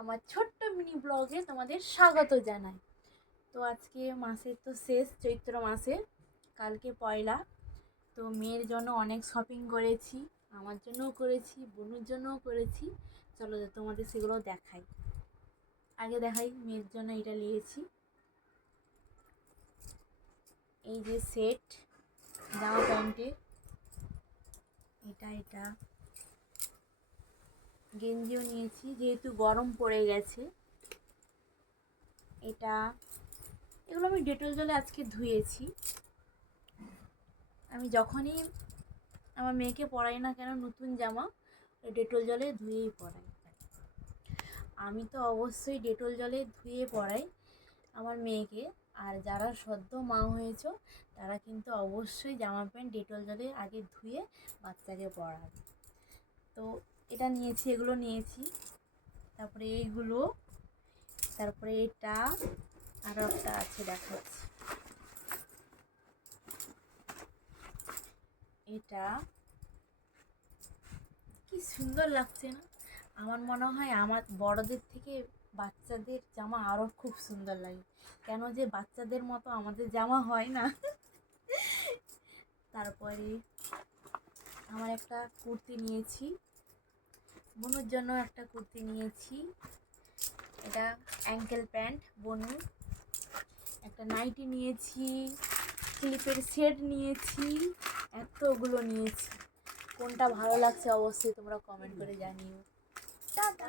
আমার ছোট্ট মিনি ব্লগে তোমাদের স্বাগত জানাই। তো আজকে মাসের তো শেষ, চৈত্র মাসের কালকে পয়লা। তো মেয়ের জন্য অনেক শপিং করেছি, আমার জন্যও করেছি, বোনের জন্যও করেছি। চলো তোমাদের সেগুলো দেখাই। আগে দেখাই, মেয়ের জন্য এটা নিয়েছি, এই যে সেট জামা প্যান্টের, এটা গেঞ্জিও নিয়েছি যেহেতু গরম পড়ে গেছে। এগুলো আমি ডেটল জলে আজকে ধুয়েছি। আমি যখনই আমার মেয়েকে পরাই না কেন নতুন জামা, ডেটল জলে ধুয়েই পরাই। আমি তো অবশ্যই ডেটল জলে ধুয়ে পরাই আমার মেয়েকে। আর যারা সদ্য মা হয়েছ তারা কিন্তু অবশ্যই জামা প্যান্ট ডেটল জলে আগে ধুয়ে বাচ্চাকে পরাবে। তো এটা নিয়েছি, এগুলো নিয়েছি, তারপরে এইগুলো, তারপরে এটা আরও একটা আছে দেখাচ্ছি। এটা কি সুন্দর লাগছে না? আমার মনে হয় আমার বড়দের থেকে বাচ্চাদের জামা আরও খুব সুন্দর লাগে। কেন যে বাচ্চাদের মতো আমাদের জামা হয় না। তারপরে আমার একটা কুর্তি নিয়েছি, বোনের জন্য একটা কুর্তি নিয়েছি, এটা অ্যাঙ্কেল প্যান্ট বোনের। একটা নাইটি নিয়েছি, ক্লিপের সেট নিয়েছি, এতগুলো নিয়েছি। কোনটা ভালো লাগছে অবশ্যই তোমরা কমেন্ট করে জানিও। টাটা।